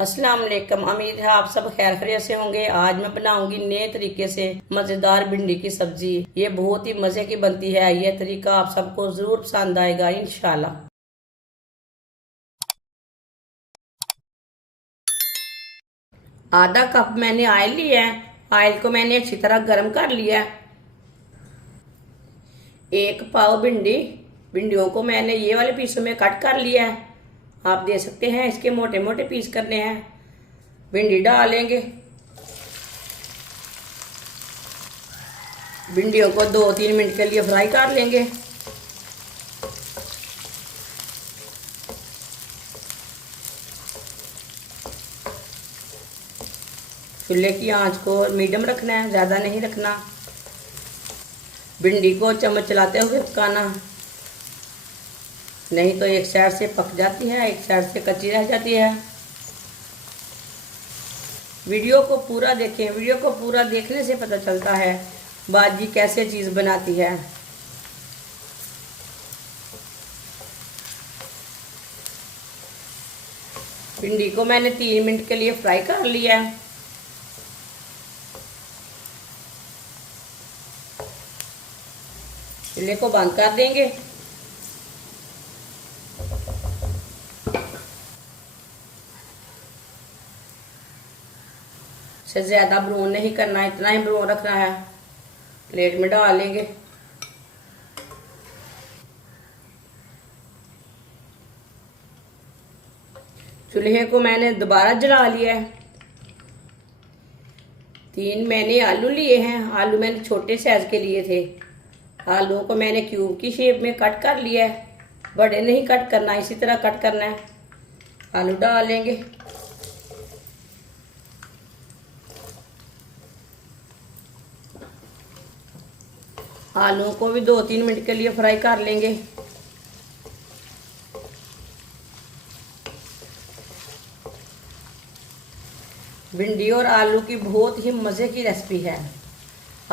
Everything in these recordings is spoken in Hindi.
अस्सलाम वालेकुम। उम्मीद है आप सब खैर खैरियत से होंगे। आज मैं बनाऊंगी नए तरीके से मजेदार भिंडी की सब्जी। ये बहुत ही मजे की बनती है। ये तरीका आप सबको जरूर पसंद आएगा इंशाल्लाह। आधा कप मैंने ऑयल लिया है। ऑयल को मैंने अच्छी तरह गर्म कर लिया है। एक पाव भिंडी, भिंडियों को मैंने ये वाले पीसों में कट कर लिया है। आप देख सकते हैं इसके मोटे मोटे पीस करने हैं। भिंडी डालेंगे। भिंडियों को 2-3 मिनट के लिए फ्राई कर लेंगे। चूल्हे की आंच को मीडियम रखना है, ज़्यादा नहीं रखना। भिंडी को चम्मच चलाते हुए पकाना, नहीं तो एक साइड से पक जाती है, एक साइड से कच्ची रह जाती है। वीडियो को पूरा देखें। वीडियो को पूरा देखने से पता चलता है बाजी कैसे चीज़ बनाती है। भिंडी को मैंने 3 मिनट के लिए फ्राई कर लिया है। चूल्हे को बंद कर देंगे। से ज़्यादा ब्राउन नहीं करना, इतना ही ब्राउन रखना है। प्लेट में डाल लेंगे। चूल्हे को मैंने दोबारा जला लिया है। 3 मैंने आलू लिए हैं। आलू मैंने छोटे साइज के लिए थे। आलूओं को मैंने क्यूब की शेप में कट कर लिया है। बड़े नहीं कट करना, इसी तरह कट करना है। आलू डाल लेंगे। आलूओं को भी 2-3 मिनट के लिए फ्राई कर लेंगे। भिंडी और आलू की बहुत ही मज़े की रेसिपी है।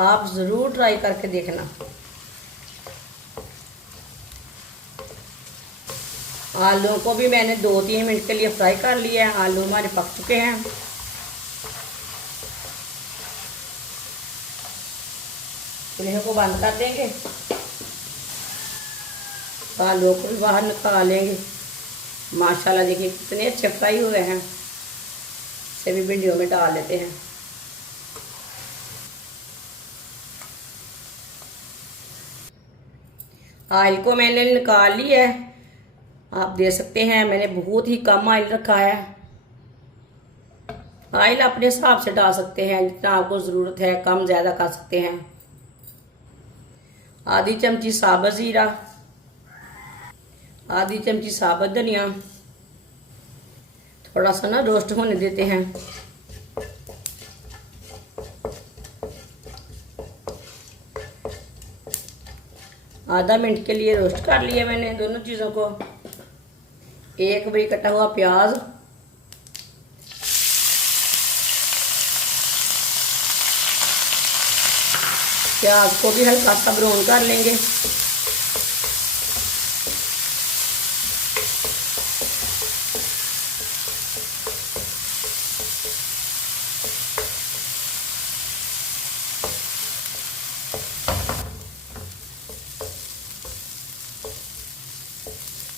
आप ज़रूर ट्राई करके देखना। आलूओं को भी मैंने 2-3 मिनट के लिए फ्राई कर लिया है। आलू हमारे पक चुके हैं। चूल्हे को बंद कर देंगे। आलू को भी बाहर निकाल लेंगे। माशाल्लाह देखिए कितने अच्छे फ्राई हुए हैं। इसे भी भिंडियों में डाल लेते हैं। ऑयल को मैंने निकाल लिया है। आप देख सकते हैं मैंने बहुत ही कम ऑयल रखा है। ऑयल अपने हिसाब से डाल सकते हैं, जितना आपको ज़रूरत है, कम ज़्यादा कर सकते हैं। आधी चमची साबुत ज़ीरा, आधी चमची साबुत धनिया, थोड़ा सा ना रोस्ट होने देते हैं। आधा मिनट के लिए रोस्ट कर लिया मैंने दोनों चीज़ों को। एक बड़ी कटा हुआ प्याज, प्याज को भी हल्का सा ब्राउन कर लेंगे।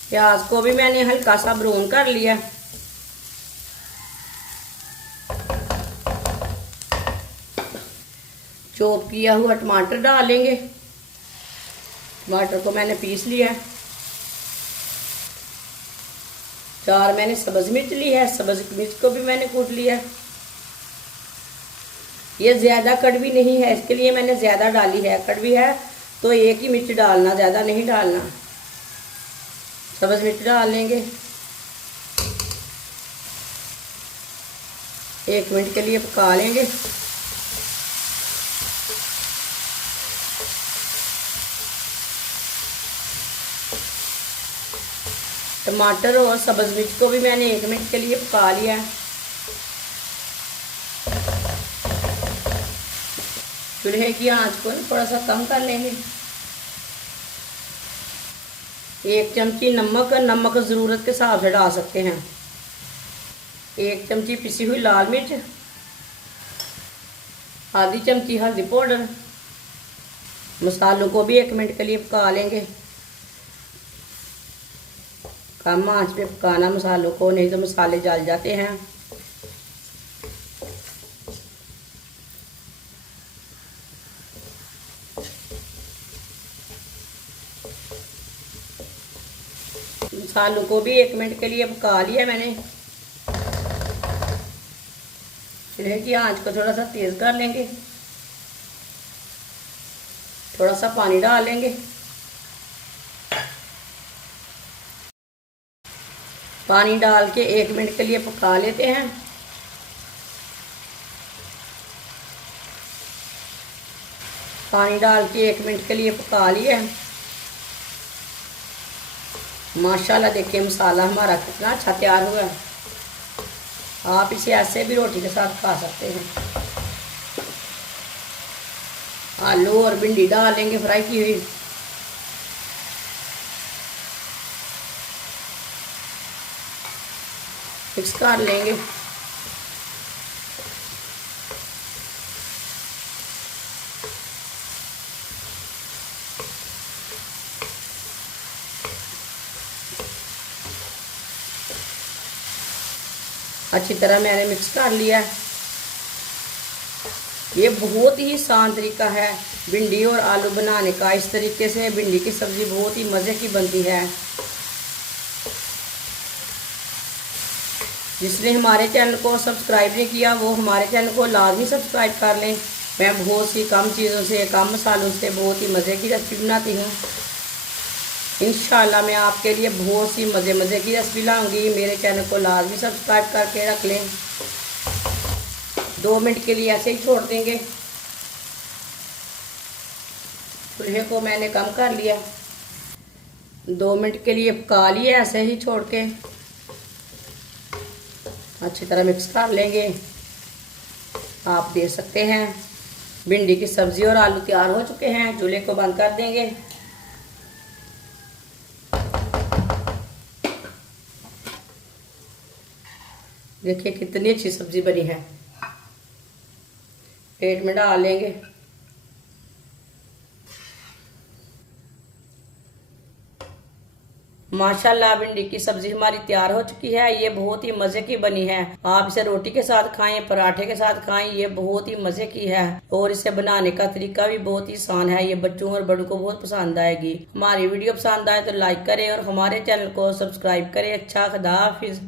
प्याज को भी मैंने हल्का सा ब्राउन कर लिया। चॉप किया हुआ टमाटर डालेंगे। टमाटर को मैंने पीस लिया है। 4 मैंने सब्ज़ मिर्च ली है। सब्ज़ मिर्च को भी मैंने कूट लिया। ये ज़्यादा कड़वी नहीं है, इसके लिए मैंने ज़्यादा डाली है। कड़वी है तो एक ही मिर्च डालना, ज़्यादा नहीं डालना। सब्ज़ मिर्च डाल लेंगे। 1 मिनट के लिए पका लेंगे। टमाटर और सब्ज़ मिर्च को भी मैंने 1 मिनट के लिए पका लिया। चूल्हे की आंच को थोड़ा सा कम कर लेंगे। 1 चमची नमक, नमक ज़रूरत के हिसाब से डाल सकते हैं। 1 चमची पिसी हुई लाल मिर्च, आधी चमची हल्दी पाउडर। मसालों को भी 1 मिनट के लिए पका लेंगे। कम आंच पे पकाना मसालों को, नहीं तो मसाले जल जाते हैं। मसालों को भी 1 मिनट के लिए पका लिया मैंने। चूल्हे की आंच को थोड़ा सा तेज कर लेंगे। थोड़ा सा पानी डाल लेंगे। पानी डाल के 1 मिनट के लिए पका लेते हैं। पानी डाल के 1 मिनट के लिए पका लिया। माशाल्लाह देखिए मसाला हमारा कितना अच्छा तैयार हुआ है। आप इसे ऐसे भी रोटी के साथ खा सकते हैं। आलू और भिंडी डाल लेंगे फ्राई की हुई। मिक्स कर लेंगे। अच्छी तरह मैंने मिक्स कर लिया है। ये बहुत ही आसान तरीका है भिंडी और आलू बनाने का। इस तरीके से भिंडी की सब्ज़ी बहुत ही मज़े की बनती है। जिसने हमारे चैनल को सब्सक्राइब नहीं किया वो हमारे चैनल को लाजमी सब्सक्राइब कर लें। मैं बहुत सी कम चीज़ों से, कम मसालों से बहुत ही मज़े की रेसिपी बनाती हूँ। इंशाल्लाह मैं आपके लिए बहुत सी मज़े की रेसिपी लाऊंगी। मेरे चैनल को लाजमी सब्सक्राइब करके रख लें। 2 मिनट के लिए ऐसे ही छोड़ देंगे। चूल्हे को मैंने कम कर लिया। 2 मिनट के लिए पका लिया ऐसे ही छोड़ के। अच्छी तरह मिक्स कर लेंगे। आप देख सकते हैं भिंडी की सब्ज़ी और आलू तैयार हो चुके हैं। चूल्हे को बंद कर देंगे। देखिए कितनी अच्छी सब्ज़ी बनी है। प्लेट में डाल लेंगे। माशाल्लाह भिंडी की सब्जी हमारी तैयार हो चुकी है। ये बहुत ही मज़े की बनी है। आप इसे रोटी के साथ खाएं, पराठे के साथ खाएं, ये बहुत ही मज़े की है। और इसे बनाने का तरीका भी बहुत ही आसान है। ये बच्चों और बड़ों को बहुत पसंद आएगी। हमारी वीडियो पसंद आए तो लाइक करें और हमारे चैनल को सब्सक्राइब करें। अच्छा, खुदा हाफिज।